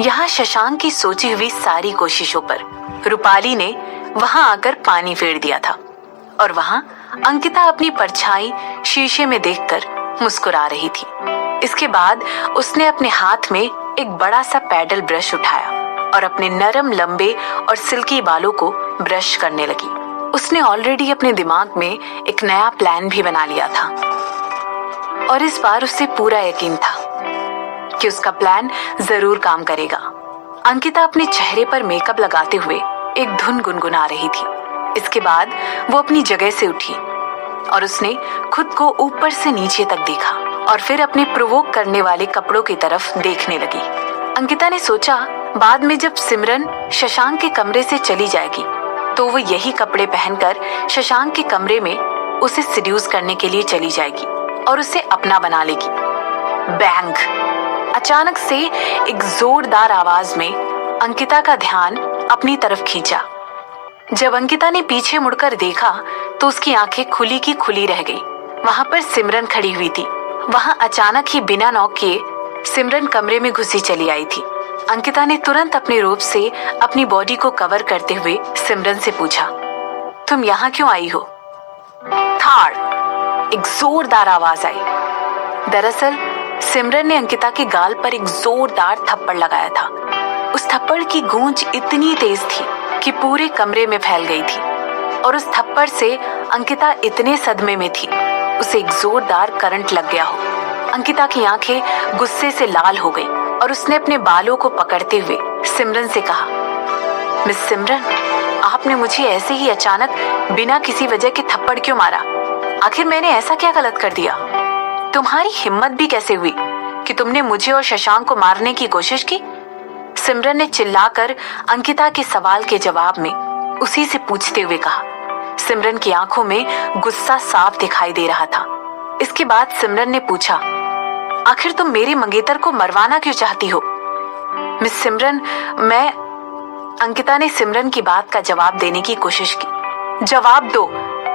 यहाँ शशांक की सोची हुई सारी कोशिशों पर रूपाली ने वहां आकर पानी फेर दिया था और वहां अंकिता अपनी परछाई शीशे में देखकर मुस्कुरा रही थी। इसके बाद उसने अपने हाथ में एक बड़ा सा पैडल ब्रश उठाया और अपने नरम, लंबे और सिल्की बालों को ब्रश करने लगी। उसने ऑलरेडी अपने दिमाग में एक नया प्लान भी बना लिया था और इस बार उसे पूरा यकीन था कि उसका प्लान जरूर काम करेगा। अंकिता अपने चेहरे पर मेकअप लगाते हुए एक धुन गुनगुना रही थी। इसके बाद वो अपनी जगह से उठी और उसने खुद को ऊपर से नीचे तक देखा और फिर अपने प्रोवोक करने वाले कपड़ों की तरफ देखने लगी। अंकिता ने सोचा बाद में जब सिमरन शशांक के कमरे से चली जाएगी तो वो यही कपड़े पहनकर शशांक के कमरे में उसे सिड्यूस करने के लिए चली जाएगी और उसे अपना बना लेगी। बैंग! अचानक से एक जोरदार आवाज में अंकिता का ध्यान अपनी तरफ खींचा। जब अंकिता ने पीछे मुड़कर देखा तो उसकी आंखें खुली की खुली रह गई। वहां पर सिमरन खड़ी हुई थी। वहां अचानक ही बिना नॉक किए सिमरन कमरे में घुसी चली आई थी। अंकिता ने तुरंत अपने रोब से अपनी बॉडी को कवर करते हुए सिमरन से पूछा, तुम यहाँ क्यों आई हो? थाड़! एक जोरदार आवाज आई। दरअसल सिमरन ने अंकिता के गाल पर एक जोरदार थप्पड़ लगाया था। उस थप्पड़ की गूंज इतनी तेज थी कि पूरे कमरे में फैल गई थी और उस थप्पड़ से अंकिता इतने सदमे में थी उसे एक जोरदार करंट लग गया हो। अंकिता की आंखें गुस्से से लाल हो गई और उसने अपने बालों को पकड़ते हुए सिमरन से कहा, मिस सिमरन, आपने मुझे ऐसे ही अचानक बिना किसी वजह के थप्पड़ क्यों मारा? आखिर मैंने ऐसा क्या गलत कर दिया? तुम्हारी हिम्मत भी कैसे हुई कि तुमने मुझे और शशांक को मारने की कोशिश की? सिमरन ने चिल्लाकर अंकिता के सवाल के जवाब में उसी से पूछते हुए कहा। सिमरन की आंखों में गुस्सा साफ दिखाई दे रहा था। इसके बाद सिमरन ने पूछा, आखिर तुम मेरे मंगेतर को मरवाना क्यों चाहती हो? मिस सिमरन, मैं... अंकिता ने सिमरन की बात का जवाब देने की कोशिश की। जवाब दो!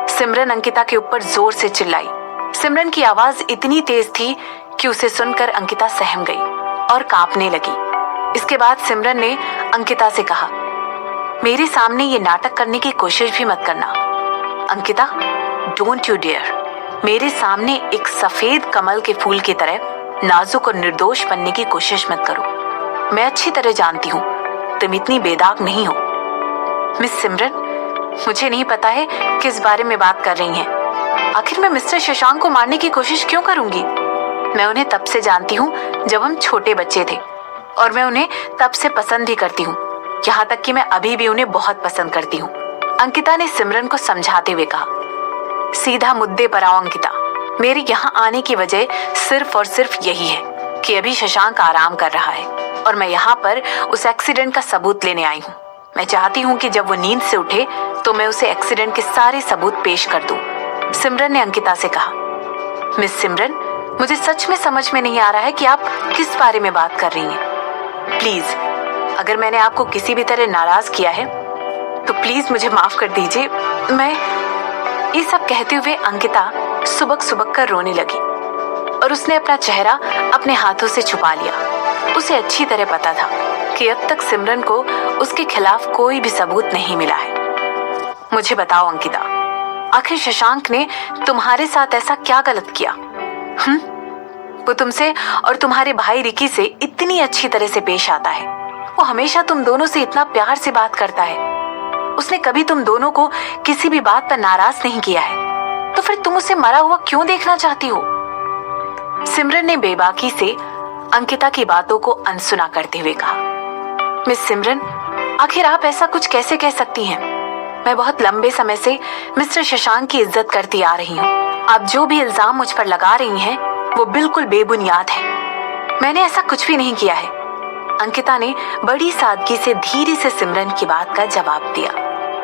सिमरन अंकिता के ऊपर जोर से चिल्लाई। सिमरन की आवाज इतनी तेज थी कि उसे सुनकर अंकिता सहम गई और कांपने लगी। इसके बाद सिमरन ने अंकिता से कहा, मेरे सामने ये नाटक करने की कोशिश भी मत करना। Ankita, don't you dare. मेरे सामने एक सफेद कमल के फूल की तरह नाजुक और निर्दोष बनने की कोशिश मत करो। मैं अच्छी तरह जानती हूँ तुम इतनी बेदाग नहीं हो। मिस सिमरन, मुझे नहीं पता है किस बारे में बात कर रही हैं। आखिर मैं मिस्टर शशांक को मारने की कोशिश क्यों करूंगी? मैं उन्हें तब से जानती हूँ जब हम छोटे बच्चे थे और मैं उन्हें तब से पसंद भी करती हूँ, यहाँ तक कि मैं अभी भी उन्हें बहुत पसंद करती हूँ। अंकिता ने सिमरन को समझाते हुए कहा। सीधा मुद्दे पर आओ अंकिता। मेरे यहाँ आने की वजह सिर्फ और सिर्फ यही है कि अभी शशांक आराम कर रहा है और मैं यहाँ पर उस एक्सीडेंट का सबूत लेने आई हूँ। मैं चाहती हूँ कि जब वो नींद से उठे तो मैं उसे एक्सीडेंट के सारे सबूत पेश कर दूँ। सिमरन ने अंकिता से कहा। मिस सिमरन, मुझे सच में समझ में नहीं आ रहा है कि आप किस बारे में बात कर रही हैं। प्लीज, अगर मैंने आपको किसी भी तरह नाराज किया है तो प्लीज मुझे माफ कर दीजिए। मैं... ये सब कहते हुए अंकिता सुबक सुबक कर रोने लगी और उसने अपना चेहरा अपने हाथों से छुपा लिया। उसे अच्छी तरह पता था कि अब तक सिमरन को उसके खिलाफ कोई भी सबूत नहीं मिला है। मुझे बताओ अंकिता, आखिर शशांक ने तुम्हारे साथ ऐसा क्या गलत किया? वो तुमसे और तुम्हारे भाई रिकी से इतनी अच्छी तरह से पेश आता है। वो हमेशा तुम दोनों से इतना प्यार से बात करता है। उसने कभी तुम दोनों को किसी भी बात पर नाराज नहीं किया है, तो फिर तुम उसे मरा हुआ क्यों देखना चाहती हो? सिमरन ने बेबाकी से अंकिता की बातों को अनसुना करते हुए कहा। मिस सिमरन, आखिर आप ऐसा कुछ कैसे कह सकती हैं? मैं बहुत लंबे समय से मिस्टर शशांक की इज्जत करती आ रही हूँ। आप जो भी इल्जाम मुझ पर लगा रही हैं वो बिल्कुल बेबुनियाद है। मैंने ऐसा कुछ भी नहीं किया है। अंकिता ने बड़ी सादगी से धीरे से सिमरन की बात का जवाब दिया।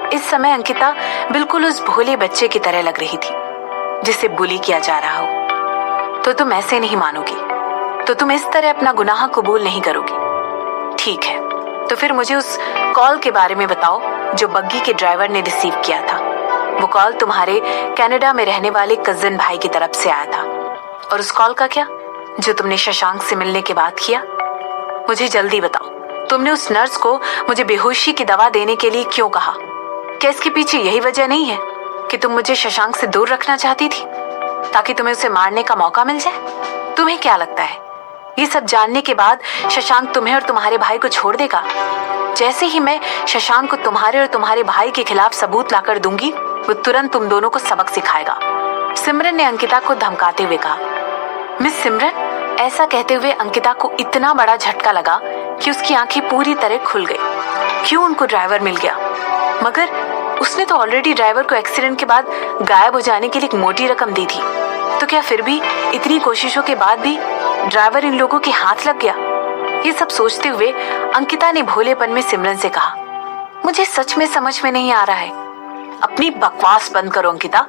इस समय अंकिता बिल्कुल उस भोले बच्चे की तरह लग रही थी जिसे बुली किया जा रहा हो। तो तुम ऐसे नहीं मानोगी, तो तुम इस तरह अपना गुनाह कबूल नहीं करोगी। ठीक है, तो फिर मुझे उस कॉल के बारे में बताओ जो बग्गी के ड्राइवर ने रिसीव किया था। वो कॉल तुम्हारे कनाडा में रहने वाले कजिन भाई की तरफ से आया था। और उस कॉल का क्या, जो तुमने शशांक से मिलने के बाद किया? मुझे जल्दी बताओ, तुमने उस नर्स को मुझे बेहोशी की दवा देने के लिए क्यों कहा? क्या इसके पीछे यही वजह नहीं है कि तुम मुझे शशांक से दूर रखना चाहती थी ताकि तुम्हें उसे मारने का मौका मिल जाए? तुम्हें क्या लगता है ये सब जानने के बाद शशांक तुम्हें और तुम्हारे भाई को छोड़ देगा? जैसे ही मैं शशांक को तुम्हारे और तुम्हारे भाई के खिलाफ सबूत लाकर दूंगी, वो तुरंत तुम दोनों को सबक सिखाएगा, सिमरन ने अंकिता को धमकाते हुए कहा। मिस सिमरन, ऐसा कहते हुए अंकिता को इतना बड़ा झटका लगा कि उसकी आंखें पूरी तरह खुल गई। क्यों उनको ड्राइवर मिल गया? मगर उसने तो ऑलरेडी ड्राइवर को एक्सीडेंट के बाद गायब हो जाने के लिए एक मोटी रकम दी थी, तो क्या फिर भी इतनी कोशिशों के बाद भी ड्राइवर इन लोगों के हाथ लग गया? ये सब सोचते हुए अंकिता ने भोलेपन में सिमरन से कहा, मुझे सच में समझ में नहीं आ रहा है। अपनी बकवास बंद करो अंकिता।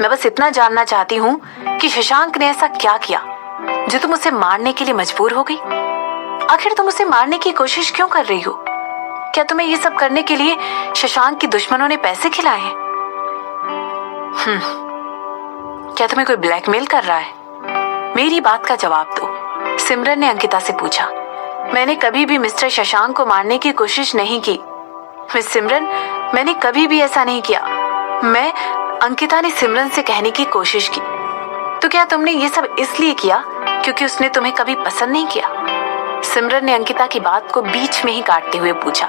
मैं बस इतना जानना चाहती हूँ कि शशांक ने ऐसा क्या किया जो तुम उसे मारने के लिए मजबूर हो गई? आखिर तुम उसे मारने की कोशिश क्यों कर रही हो? क्या तुम्हें ये सब करने के लिए शशांक की दुश्मनों ने पैसे खिलाए हैं? क्या तुम्हें कोई ब्लैकमेल कर रहा है? मेरी बात का जवाब दो, सिमरन ने अंकिता से पूछा। मैंने कभी भी मिस्टर शशांक को मारने की कोशिश नहीं की मिस सिमरन, मैंने कभी भी ऐसा नहीं किया। अंकिता ने सिमरन से कहने की कोशिश की। तो क्या तुमने ये सब इसलिए किया क्योंकि उसने तुम्हें कभी पसंद नहीं किया? सिमरन ने अंकिता की बात को बीच में ही काटते हुए पूछा।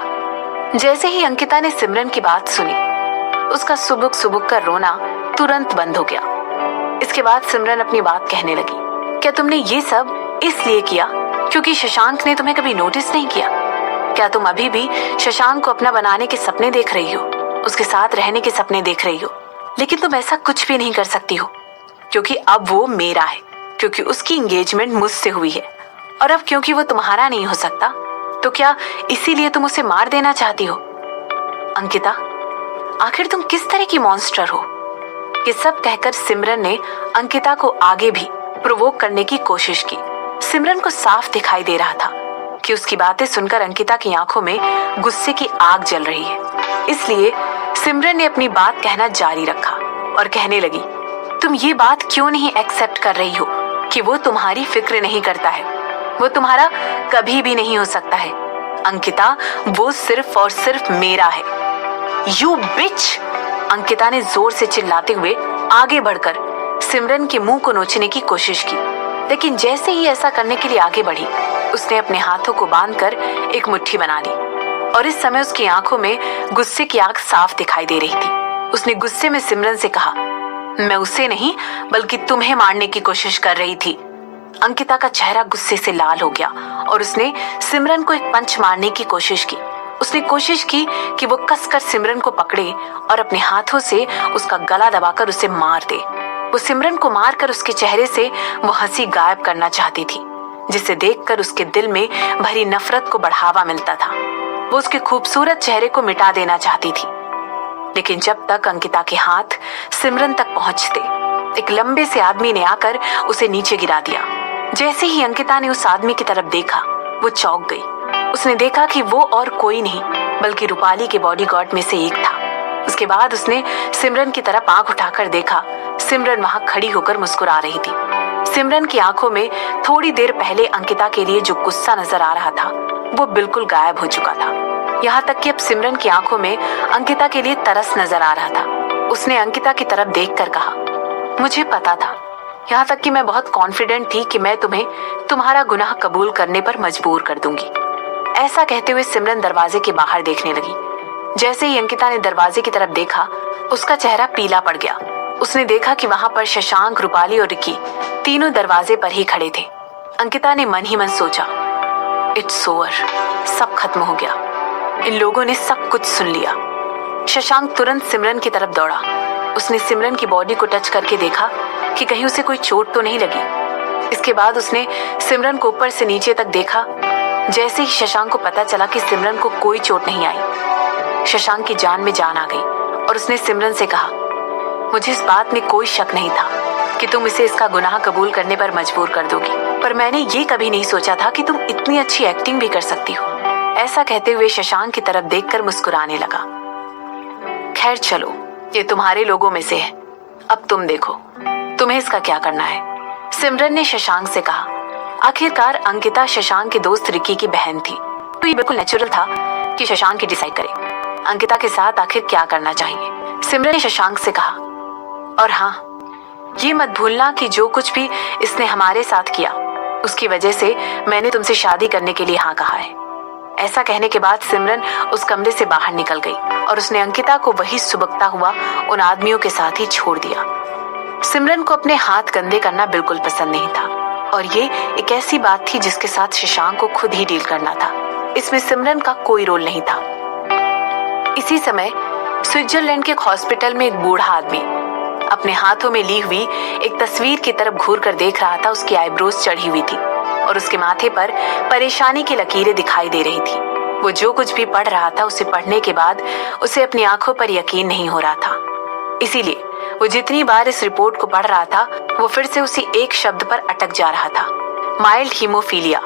जैसे ही अंकिता ने सिमरन की बात सुनी, उसका सुबुक सुबुक कर रोना तुरंत बंद हो गया। इसके बाद सिमरन अपनी बात कहने लगी। क्या तुमने ये सब इसलिए किया क्योंकि शशांक ने तुम्हें कभी नोटिस नहीं किया? क्या तुम अभी भी शशांक को अपना बनाने के सपने देख रही हो, उसके साथ रहने के सपने देख रही हो? लेकिन तुम ऐसा कुछ भी नहीं कर सकती हो, क्योंकि अब वो मेरा है, क्योंकि उसकी एंगेजमेंट मुझसे हुई है। और अब क्योंकि वो तुम्हारा नहीं हो सकता, तो क्या इसीलिए तुम उसे मार देना चाहती हो? अंकिता, आखिर तुम किस तरह की मॉन्स्टर हो? ये सब कहकर सिमरन ने अंकिता को आगे भी प्रोवोक करने की कोशिश की। सिमरन को साफ दिखाई दे रहा था कि उसकी बातें सुनकर अंकिता की आंखों में गुस्से की आग जल रही है। इसलिए सिमरन ने अपनी बात कहना जारी रखा और कहने लगी, तुम ये बात क्यों नहीं एक्सेप्ट कर रही हो कि वो तुम्हारी फिक्र नहीं करता है? वो तुम्हारा कभी भी नहीं हो सकता है अंकिता, वो सिर्फ और सिर्फ मेरा है। यू बिच! अंकिता ने जोर से चिल्लाते हुए आगे बढ़कर सिमरन के मुंह को नोचने की कोशिश की, लेकिन जैसे ही ऐसा करने के लिए आगे बढ़ी, उसने अपने हाथों को बांधकर एक मुट्ठी बना ली और इस समय उसकी आंखों में गुस्से की आग साफ दिखाई दे रही थी। उसने गुस्से में सिमरन से कहा, मैं उसे नहीं बल्कि तुम्हें मारने की कोशिश कर रही थी। अंकिता का चेहरा गुस्से से लाल हो गया और उसने सिमरन को एक पंच मारने की कोशिश की। उसने कोशिश की कि वो कसकर सिमरन को पकड़े और अपने हाथों से उसका गला दबाकर उसे मार दे। वो सिमरन को मारकर उसके चेहरे से वो हंसी गायब करना चाहती थी, जिसे देखकर उसके दिल में भरी नफरत को बढ़ावा मिलता था। वो उसके खूबसूरत चेहरे को मिटा देना चाहती थी, लेकिन जब तक अंकिता के हाथ सिमरन तक पहुंचते, एक लंबे से आदमी ने आकर उसे नीचे गिरा दिया। जैसे ही अंकिता ने उस आदमी की तरफ देखा, वो चौंक गई। उसने देखा कि वो और कोई नहीं बल्कि रूपाली के बॉडीगार्ड में से एक था। उसके बाद उसने सिमरन की तरफ आंख उठाकर देखा। सिमरन वहां खड़ी होकर मुस्कुरा रही थी। सिमरन की आंखों में थोड़ी देर पहले अंकिता के लिए जो गुस्सा नजर आ रहा था, वो बिल्कुल गायब हो चुका था। यहाँ तक कि अब सिमरन की आंखों में अंकिता के लिए तरस नजर आ रहा था। उसने अंकिता की तरफ देखकर कहा, मुझे पता था, यहाँ तक कि मैं बहुत कॉन्फिडेंट थी कि मैं तुम्हें तुम्हारा गुनाह कबूल करने पर मजबूर कर दूंगी। ऐसा कहते हुए सिमरन दरवाजे के बाहर देखने लगी। जैसे ही अंकिता ने दरवाजे की तरफ देखा, उसका चेहरा पीला पड़ गया। उसने देखा कि वहां पर शशांक, रूपाली और रिकी तीनों दरवाजे पर ही खड़े थे। अंकिता ने मन ही मन सोचा, इट्स ओवर, सब खत्म हो गया। इन लोगों ने सब कुछ सुन लिया। शशांक तुरंत सिमरन की तरफ दौड़ा। उसने सिमरन की बॉडी को टच करके देखा कि कहीं उसे कोई चोट तो नहीं लगी। इसके बाद उसने सिमरन को ऊपर से नीचे तक देखा। जैसे ही शशांक को पता चला कि सिमरन को कोई चोट नहीं आई, शशांक की जान में जान आ गई और उसने सिमरन से कहा, मुझे इस बात में कोई शक नहीं था कि तुम इसे इसका गुनाह कबूल करने पर मजबूर कर दोगी, पर मैंने ये कभी नहीं सोचा था कि तुम इतनी अच्छी एक्टिंग भी कर सकती हो। ऐसा कहते हुए शशांक की तरफ देखकर मुस्कुराने लगा। खैर चलो, ये तुम्हारे लोगों में से है, अब तुम देखो तुम्हें इसका क्या करना है, सिमरन ने शशांक से कहा। आखिरकार अंकिता शशांक के दोस्त रिकी की बहन थी तो ये बिल्कुल नेचुरल था कि शशांक ही डिसाइड करे अंकिता के साथ आखिर क्या करना चाहिए। सिमरन ने शशांक से कहा, और हाँ, ये मत भूलना कि जो कुछ भी इसने हमारे साथ किया उसकी वजह से मैंने तुमसे शादी करने के लिए हाँ कहा है। ऐसा कहने के बाद सिमरन उस कमरे से बाहर निकल गई और उसने अंकिता को वही सुबकता हुआ उन आदमियों के साथ ही छोड़ दिया। सिमरन को अपने हाथ गंदे करना बिल्कुल पसंद नहीं था और ये एक ऐसी बात थी जिसके साथ शशांक को खुद ही डील करना था। इसमें सिमरन का कोई रोल नहीं था। इसी समय स्विट्जरलैंड के एक हॉस्पिटल में एक बूढ़ा आदमी अपने हाथों में ली हुई एक तस्वीर की तरफ घूर कर देख रहा था। उसकी आईब्रोज चढ़ी हुई थी और उसके माथे पर परेशानी की लकीरें दिखाई दे रही थी। वो जो कुछ भी पढ़ रहा था उसे पढ़ने के बाद उसे अपनी आंखों पर यकीन नहीं हो रहा था। इसीलिए वो जितनी बार इस रिपोर्ट को पढ़ रहा था वो फिर से उसी एक शब्द पर अटक जा रहा था, माइल्ड हीमोफीलिया।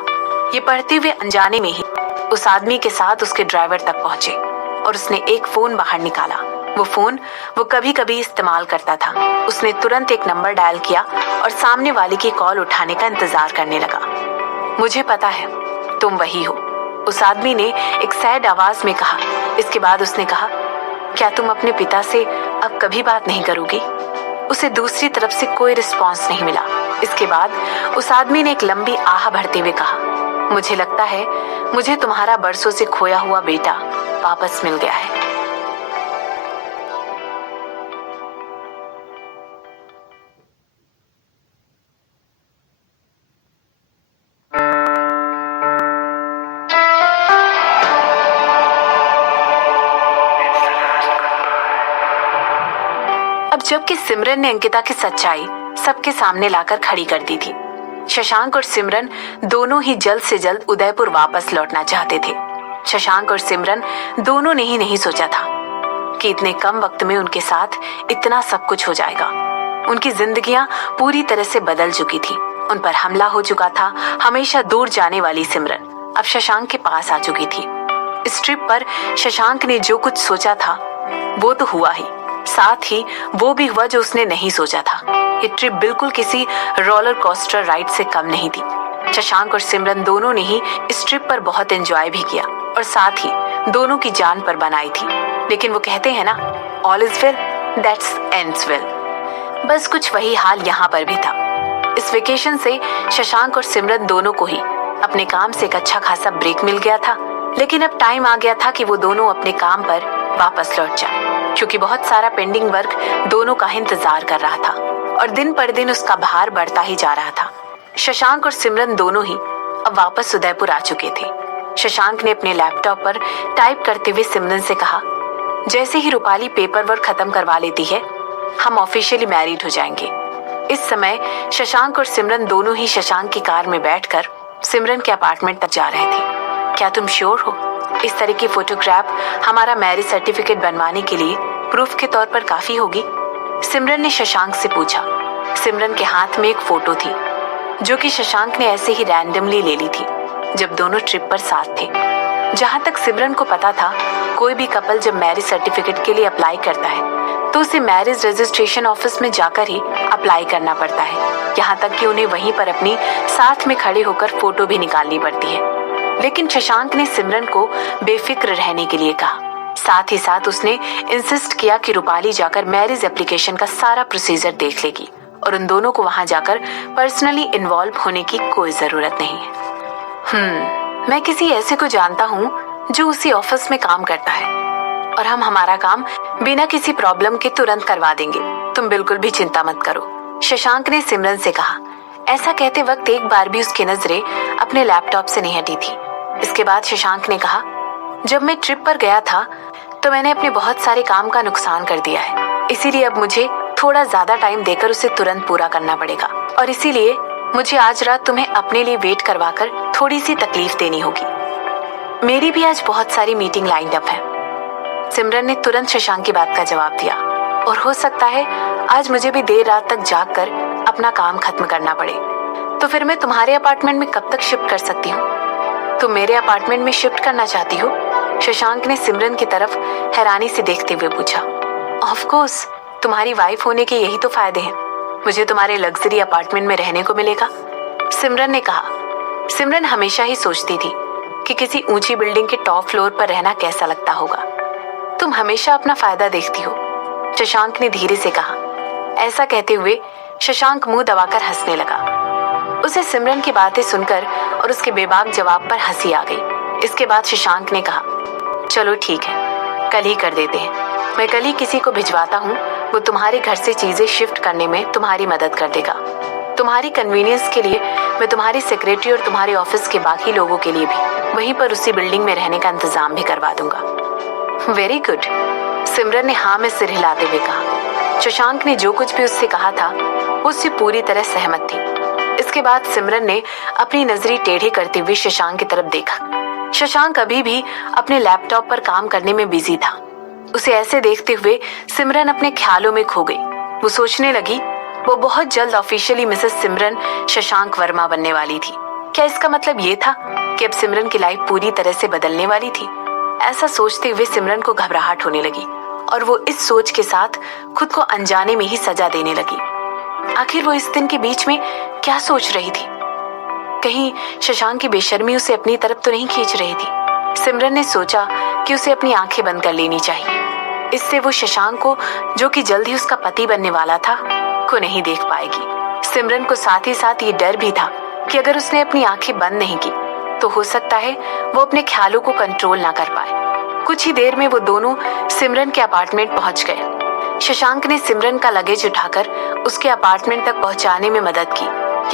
ये पढ़ते हुए अनजाने में ही उस आदमी के साथ उसके ड्राइवर तक पहुंचे और उसने एक फोन बाहर निकाला। वो फोन वो कभी कभी इस्तेमाल करता था। उसने तुरंत एक नंबर डायल किया और सामने वाले की कॉल उठाने का इंतजार करने लगा। मुझे पता है तुम वही हो, उस आदमी ने एक सैड आवाज में कहा। इसके बाद उसने कहा, क्या तुम अपने पिता से अब कभी बात नहीं करोगी? उसे दूसरी तरफ से कोई रिस्पॉन्स नहीं मिला। इसके बाद उस आदमी ने एक लंबी आह भरते हुए कहा, मुझे लगता है मुझे तुम्हारा बरसों से खोया हुआ बेटा वापस मिल गया है। अब जबकि सिमरन ने अंकिता की सच्चाई सबके सामने लाकर खड़ी कर दी थी, शशांक और सिमरन दोनों ही जल्द से जल्द उदयपुर वापस लौटना चाहते थे। शशांक और सिमरन दोनों ने ही नहीं सोचा था कि इतने कम वक्त में उनके साथ इतना सब कुछ हो जाएगा। उनकी जिंदगियां पूरी तरह से बदल चुकी थी। उन पर हमला हो चुका था। हमेशा दूर जाने वाली सिमरन अब शशांक के पास आ चुकी थी। इस ट्रिप पर शशांक ने जो कुछ सोचा था वो तो हुआ ही, साथ ही वो भी हुआ जो उसने नहीं सोचा था। ये ट्रिप बिल्कुल किसी रोलर कोस्टर राइड से कम नहीं थी। शशांक और सिमरन दोनों ने ही इस ट्रिप पर बहुत एंजॉय भी किया और साथ ही दोनों की जान पर बनाई थी। लेकिन वो कहते हैं ना, all is well that's ends well. बस कुछ वही हाल यहाँ पर भी था। इस वेकेशन से शशांक और सिमरन दोनों को ही अपने काम से एक अच्छा खासा ब्रेक मिल गया था। लेकिन अब टाइम आ गया था कि वो दोनों अपने काम पर वापस लौट जाए, क्योंकि बहुत सारा पेंडिंग वर्क दोनों का इंतजार कर रहा था और दिन पर दिन उसका भार बढ़ता ही जा रहा था। शशांक और सिमरन दोनों ही अब वापस उदयपुर आ चुके थे। शशांक ने अपने लैपटॉप पर टाइप करते हुए सिमरन से कहा, जैसे ही रूपाली पेपर वर्क खत्म करवा लेती है हम ऑफिशियली मैरिड हो जाएंगे। इस समय शशांक और सिमरन दोनों ही शशांक की कार में बैठकर सिमरन के अपार्टमेंट तक जा रहे थे। क्या तुम श्योर हो? इस तरह की फोटोग्राफ हमारा मैरिज सर्टिफिकेट बनवाने के लिए प्रूफ के तौर पर काफी होगी? सिमरन ने शशांक से पूछा। सिमरन के हाथ में एक फोटो थी जो कि शशांक ने ऐसे ही रैंडमली ले ली थी जब दोनों ट्रिप पर साथ थे। जहां तक सिमरन को पता था, कोई भी कपल जब मैरिज सर्टिफिकेट के लिए अप्लाई करता है तो उसे मैरिज रजिस्ट्रेशन ऑफिस में जाकर ही अप्लाई करना पड़ता है। यहाँ तक कि उन्हें वहीं पर अपनी साथ में खड़े होकर फोटो भी निकालनी पड़ती है। लेकिन शशांक ने सिमरन को बेफिक्र रहने के लिए कहा। साथ ही साथ उसने इंसिस्ट किया कि रूपाली जाकर मैरिज एप्लीकेशन का सारा प्रोसीजर देख लेगी और उन दोनों को वहां जाकर पर्सनली इन्वॉल्व होने की कोई जरूरत नहीं है। मैं किसी ऐसे को जानता हूँ जो उसी ऑफिस में काम करता है और हम हमारा काम बिना किसी प्रॉब्लम के तुरंत करवा देंगे। तुम बिल्कुल भी चिंता मत करो, शशांक ने सिमरन से कहा। ऐसा कहते वक्त एक बार भी उसकी नजरें अपने लैपटॉप से नहीं हटी थी। इसके बाद शशांक ने कहा, जब मैं ट्रिप पर गया था तो मैंने अपने बहुत सारे काम का नुकसान कर दिया है, इसीलिए अब मुझे थोड़ा ज्यादा टाइम देकर उसे तुरंत पूरा करना पड़ेगा और इसीलिए मुझे आज रात तुम्हें अपने लिए वेट करवाकर थोड़ी सी तकलीफ देनी होगी। मेरी भी आज बहुत सारी मीटिंग लाइंड अप है। सिमरन ने तुरंत शशांक की बात का जवाब दिया, और हो सकता है आज मुझे भी देर रात तक जाग कर अपना काम खत्म करना पड़े। तो फिर मैं तुम्हारे अपार्टमेंट में कब तक शिफ्ट कर सकती हूँ? तुम मेरे अपार्टमेंट में शिफ्ट करना चाहती हो? शशांक ने सिमरन की तरफ हैरानी से देखते हुए पूछा। ऑफ कोर्स, तुम्हारी वाइफ होने के यही तो फायदे हैं। मुझे तुम्हारे लग्जरी अपार्टमेंट में रहने को मिलेगा, सिमरन ने कहा। सिमरन हमेशा ही सोचती थी कि किसी ऊंची बिल्डिंग के टॉप फ्लोर पर रहना कैसा लगता होगा। तुम हमेशा अपना फायदा देखती हो, शशांक ने धीरे से कहा। ऐसा कहते हुए शशांक मुंह दबाकर हंसने लगा। उसे सिमरन की बातें सुनकर और उसके बेबाक जवाब पर हंसी आ गई। इसके बाद शशांक ने कहा, चलो ठीक है, कल ही कर देते हैं। मैं कल ही किसी को भिजवाता हूँ, वो तुम्हारे घर से चीजें शिफ्ट करने में तुम्हारी मदद कर देगा। तुम्हारी कन्वीनियंस के लिए मैं तुम्हारी सेक्रेटरी और तुम्हारे ऑफिस के बाकी लोगों के लिए भी वहीं पर उसी बिल्डिंग में रहने का इंतजाम भी करवा दूंगा। वेरी गुड, सिमरन ने हाँ में सिर हिलाते हुए कहा। शशांक ने जो कुछ भी उससे कहा था वो उससे पूरी तरह सहमत थी। इसके बाद सिमरन ने अपनी नजरें टेढ़ी करते हुए शशांक की तरफ देखा। शशांक अभी भी अपने लैपटॉप पर काम करने में बिजी था। उसे ऐसे देखते हुए सिमरन अपने ख्यालों में खो गई। वो सोचने लगी वो बहुत जल्द ऑफिशियली मिसेस सिमरन शशांक वर्मा बनने वाली थी। क्या इसका मतलब ये था कि अब सिमरन की लाइफ पूरी तरह से बदलने वाली थी? ऐसा सोचते हुए सिमरन को घबराहट होने लगी और वो इस सोच के साथ खुद को अनजाने में ही सजा देने लगी। आखिर वो इस दिन के बीच में क्या सोच रही थी? कहीं शशांक की बेशर्मी उसे अपनी तरफ तो नहीं खींच रही थी? सिमरन ने सोचा कि उसे अपनी आंखें बंद कर लेनी चाहिए। इससे वो शशांक को, जो कि जल्द ही उसका पति बनने वाला था, को नहीं देख पाएगी। सिमरन को साथ ही साथ ये डर भी था कि अगर उसने अपनी आंखें बंद नहीं की तो हो सकता है वो अपने ख्यालों को कंट्रोल ना कर पाए। कुछ ही देर में वो दोनों सिमरन के अपार्टमेंट पहुंच गए। शशांक ने सिमरन का लगेज उठाकर उसके अपार्टमेंट तक पहुंचाने में मदद की।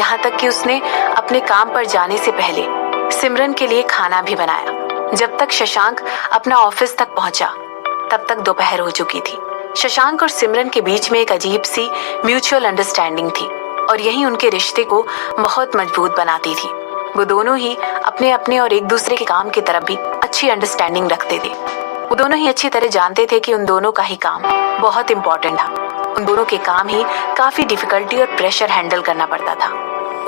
यहाँ तक कि उसने अपने काम पर जाने से पहले सिमरन के लिए खाना भी बनाया। जब तक शशांक अपना ऑफिस तक पहुंचा तब तक दोपहर हो चुकी थी। शशांक और सिमरन के बीच में एक अजीब सी म्यूचुअल अंडरस्टैंडिंग थी और यही उनके रिश्ते को बहुत मजबूत बनाती थी। वो दोनों ही अपने अपने और एक दूसरे के काम की तरफ भी अच्छी अंडरस्टैंडिंग रखते थे। वो दोनों ही अच्छी तरह जानते थे कि उन दोनों का ही काम बहुत इम्पोर्टेंट था। उन दोनों के काम ही काफी डिफिकल्टी और प्रेशर हैंडल करना पड़ता था।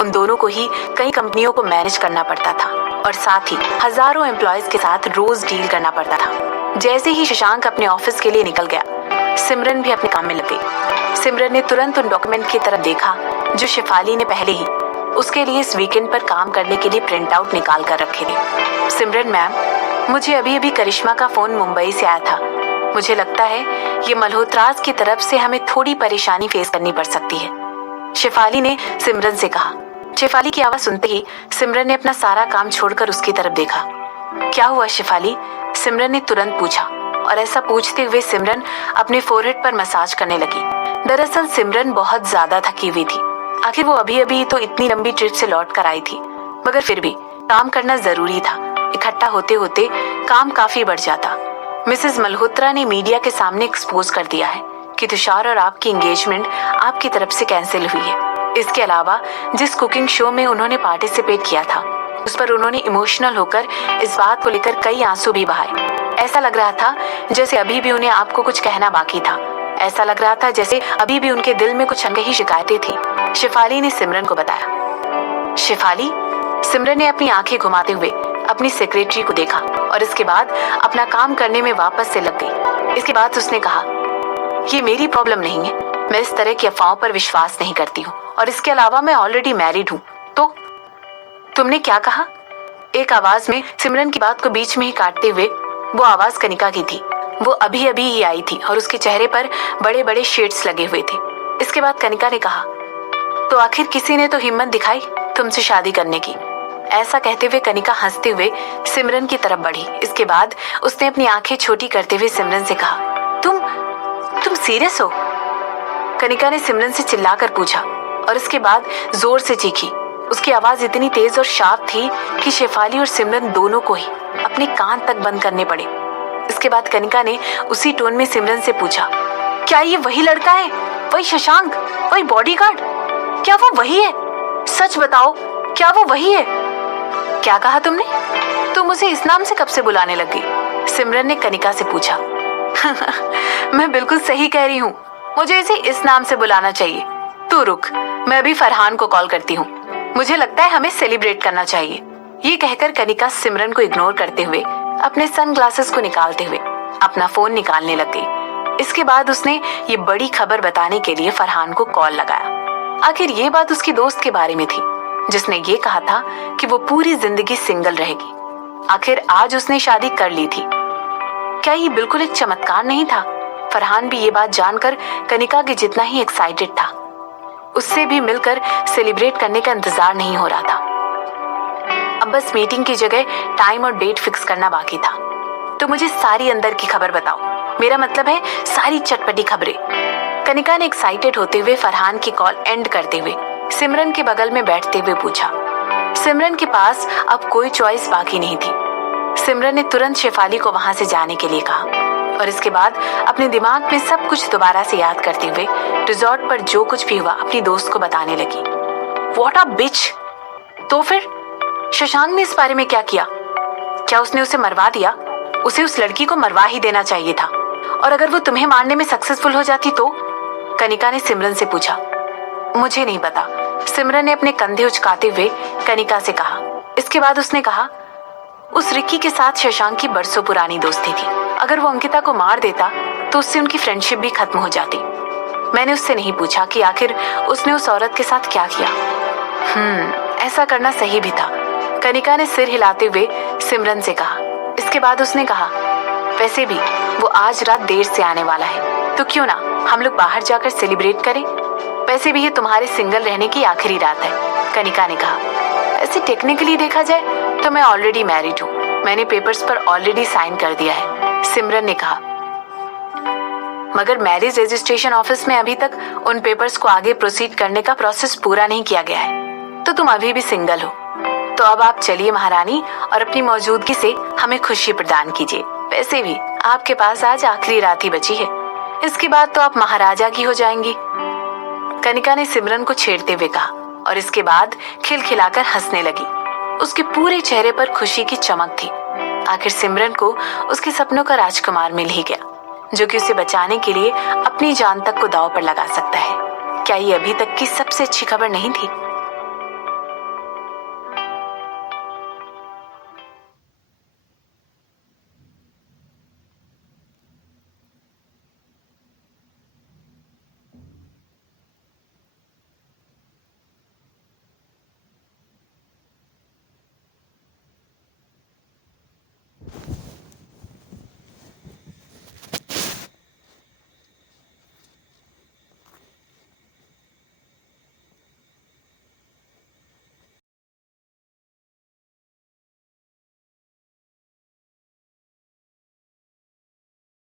उन दोनों को ही कई कंपनियों को मैनेज करना पड़ता था और साथ ही हजारों एम्प्लॉयज के साथ रोज डील करना पड़ता था। जैसे ही शशांक अपने ऑफिस के लिए निकल गया, सिमरन भी अपने काम में लग गई। सिमरन ने तुरंत उन डॉक्यूमेंट की तरफ देखा जो शेफाली ने पहले ही उसके लिए इस वीकेंड पर काम करने के लिए प्रिंट आउट निकाल कर रखे थे। सिमरन मैम, मुझे अभी अभी करिश्मा का फोन मुंबई से आया था। मुझे लगता है ये मल्होत्रास की तरफ से हमें थोड़ी परेशानी फेस करनी पड़ सकती है, शेफाली ने सिमरन से कहा। शेफाली की आवाज सुनते ही सिमरन ने अपना सारा काम छोड़कर उसकी तरफ देखा। क्या हुआ शेफाली? सिमरन ने तुरंत पूछा और ऐसा पूछते हुए सिमरन अपने फोरहेड पर मसाज करने लगी। दरअसल सिमरन बहुत ज्यादा थकी हुई थी। आखिर वो अभी अभी तो इतनी लंबी ट्रिप से लौट कर आई थी, मगर फिर भी काम करना जरूरी था। इकट्ठा होते होते काम काफी बढ़ जाता। मिसेस मल्होत्रा ने मीडिया के सामने एक्सपोज कर दिया है कि तुषार और आपकी एंगेजमेंट आपकी तरफ से कैंसिल हुई है। इसके अलावा जिस कुकिंग शो में उन्होंने पार्टिसिपेट किया था उस पर उन्होंने इमोशनल होकर इस बात को लेकर कई आंसू भी बहाए। ऐसा लग रहा था जैसे अभी भी उन्हें आपको कुछ कहना बाकी था। ऐसा लग रहा था जैसे अभी भी उनके दिल में कुछ अनकही शिकायतें थी, शेफाली ने सिमरन को बताया। शेफाली? सिमरन ने अपनी आंखें घुमाते हुए अपनी सेक्रेटरी को देखा और इसके बाद अपना काम करने में वापस से लग गई। इसके बाद उसने कहा, ये मेरी प्रॉब्लम नहीं है, मैं इस तरह की अफवाहों पर विश्वास नहीं करती हूँ और इसके अलावा मैं ऑलरेडी मैरिड हूँ। तो तुमने क्या कहा? एक आवाज में सिमरन की बात को बीच में ही काटते हुए वो आवाज कनिका की थी। वो अभी अभी ही आई थी और उसके चेहरे पर बड़े बड़े शेड्स लगे हुए थे। इसके बाद कनिका ने कहा, तो आखिर किसी ने तो हिम्मत दिखाई तुमसे शादी करने की। ऐसा कहते हुए कनिका हंसते हुए सिमरन की तरफ बढ़ी। इसके बाद उसने अपनी आंखें छोटी करते हुए सिमरन से कहा, तुम सीरियस हो? कनिका ने सिमरन से चिल्लाकर पूछा और इसके बाद जोर से चीखी। उसकी आवाज इतनी तेज और शार्प थी कि शेफाली और सिमरन दोनों को ही अपने कान तक बंद करने पड़े। इसके बाद कनिका ने उसी टोन में सिमरन से पूछा, क्या ये वही लड़का है? वही शशांक? वही बॉडीगार्ड? क्या वो वही है? सच बताओ, क्या वो वही है? क्या कहा तुमने? तुम उसे इस नाम से कब से बुलाने लग गई? सिमरन ने कनिका से पूछा। मैं बिल्कुल सही कह रही हूँ, मुझे इसे इस नाम से बुलाना चाहिए। तू रुक, मैं अभी फरहान को कॉल करती हूँ। मुझे लगता है हमें सेलिब्रेट करना चाहिए। ये कहकर कनिका सिमरन को इग्नोर करते हुए अपने सनग्लासेस को निकालते हुए अपना फोन निकालने लग गई। इसके बाद उसने ये बड़ी खबर बताने के लिए फरहान को कॉल लगाया। आखिर ये बात उसकी दोस्त के बारे में थी जिसने ये कहा था कि वो पूरी जिंदगी सिंगल रहेगी। आखिर आज उसने शादी कर ली थी। क्या ये बिल्कुल एक चमत्कार नहीं था? फरहान भी ये बात जानकर कनिका के जितना ही एक्साइटेड था। उससे भी मिलकर सेलिब्रेट करने का इंतजार नहीं हो रहा था। अब बस मीटिंग की जगह टाइम और डेट फिक्स करना बाकी था। तो मुझे सारी अंदर की खबर बताओ, मेरा मतलब है सारी चटपटी खबरें। कनिका ने एक्साइटेड होते हुए फरहान की कॉल एंड करते हुए सिमरन के बगल में बैठते हुए पूछा। सिमरन के पास अब कोई चॉइस बाकी नहीं थी। सिमरन ने तुरंत शेफाली को वहां से जाने के लिए कहा और इसके बाद अपने दिमाग में सब कुछ दोबारा से याद करते हुए रिजॉर्ट पर जो कुछ भी हुआ अपनी दोस्त को बताने लगी। व्हाट अ बिच! तो फिर शशांक ने इस बारे में क्या किया? क्या उसने उसे मरवा दिया? उसे उस लड़की को मरवा ही देना चाहिए था। और अगर वो तुम्हें मारने में सक्सेसफुल हो जाती तो? कनिका ने सिमरन से पूछा। मुझे नहीं पता, सिमरन ने अपने कंधे उचकाते हुए कनिका से कहा। इसके बाद उसने कहा, उस रिक्की के साथ शशांक की बरसों पुरानी दोस्ती थी। अगर वो अंकिता को मार देता तो उससे उनकी फ्रेंडशिप भी खत्म हो जाती। मैंने उससे नहीं पूछा कि आखिर उसने उस औरत के साथ क्या किया। ऐसा करना सही भी था, कनिका ने सिर हिलाते हुए सिमरन से कहा। इसके बाद उसने कहा, वैसे भी वो आज रात देर से आने वाला है, तो क्यों ना हम लोग बाहर जाकर सेलिब्रेट करें। वैसे भी ये तुम्हारे सिंगल रहने की आखिरी रात है, कनिका ने कहा। ऐसे टेक्निकली देखा जाए तो मैं ऑलरेडी मैरिड हूँ, मैंने पेपर्स पर ऑलरेडी साइन कर दिया है, सिमरन ने कहा। मगर मैरिज रजिस्ट्रेशन ऑफिस में अभी तक उन पेपर्स को आगे प्रोसीड करने का प्रोसेस पूरा नहीं किया गया है, तो तुम अभी भी सिंगल हो। तो अब आप चलिए महारानी और अपनी मौजूदगी से हमें खुशी प्रदान कीजिए। वैसे भी आपके पास आज आखिरी रात ही बची है, इसके बाद तो आप महाराजा की हो जाएंगी, कनिका ने सिमरन को छेड़ते हुए कहा और इसके बाद खिलखिलाकर हंसने लगी। उसके पूरे चेहरे पर खुशी की चमक थी। आखिर सिमरन को उसके सपनों का राजकुमार मिल ही गया, जो कि उसे बचाने के लिए अपनी जान तक को दांव पर लगा सकता है। क्या ये अभी तक की सबसे अच्छी खबर नहीं थी?